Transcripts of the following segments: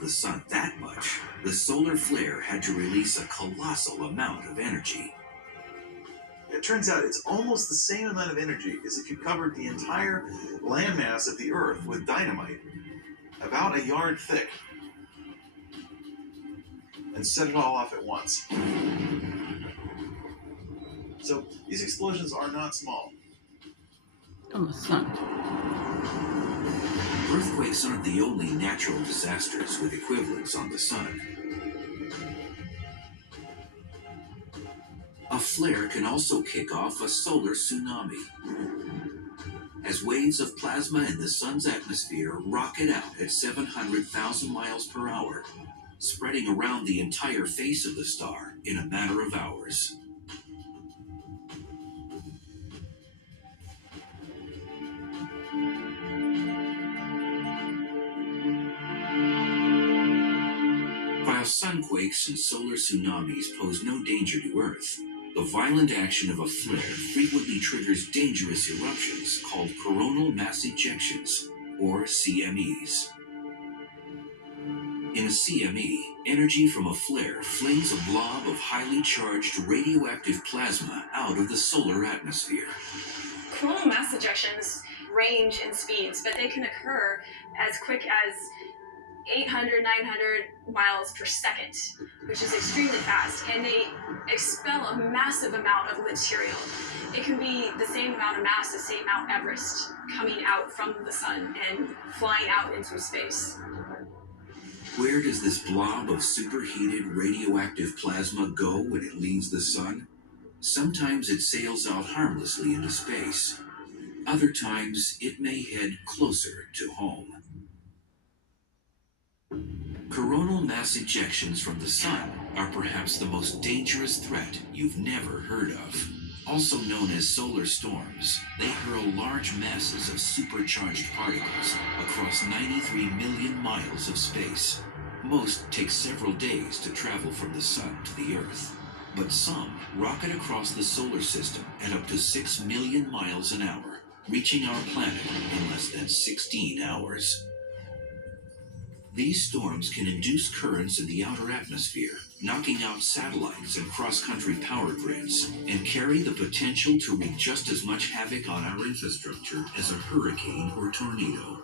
the sun that much, the solar flare had to release a colossal amount of energy. It turns out it's almost the same amount of energy as if you covered the entire landmass of the Earth with dynamite, about a yard thick, and set it all off at once. So these explosions are not small. On the sun. Earthquakes aren't the only natural disasters with equivalents on the sun. A flare can also kick off a solar tsunami, as waves of plasma in the sun's atmosphere rocket out at 700,000 miles per hour, spreading around the entire face of the star in a matter of hours. While sunquakes and solar tsunamis pose no danger to Earth, the violent action of a flare frequently triggers dangerous eruptions called coronal mass ejections, or CMEs. In a CME, energy from a flare flings a blob of highly charged radioactive plasma out of the solar atmosphere. Coronal mass ejections range in speeds, but they can occur as quick as 800, 900 miles per second, which is extremely fast, and they expel a massive amount of material. It can be the same amount of mass as, say, Mount Everest coming out from the sun and flying out into space. Where does this blob of superheated radioactive plasma go when it leaves the sun? Sometimes it sails out harmlessly into space. Other times, it may head closer to home. Coronal mass ejections from the sun are perhaps the most dangerous threat you've never heard of. Also known as solar storms, they hurl large masses of supercharged particles across 93 million miles of space. Most take several days to travel from the sun to the Earth, but some rocket across the solar system at up to 6 million miles an hour, reaching our planet in less than 16 hours. These storms can induce currents in the outer atmosphere, knocking out satellites and cross-country power grids, and carry the potential to wreak just as much havoc on our infrastructure as a hurricane or tornado.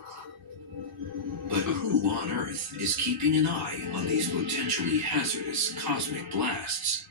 But who on Earth is keeping an eye on these potentially hazardous cosmic blasts?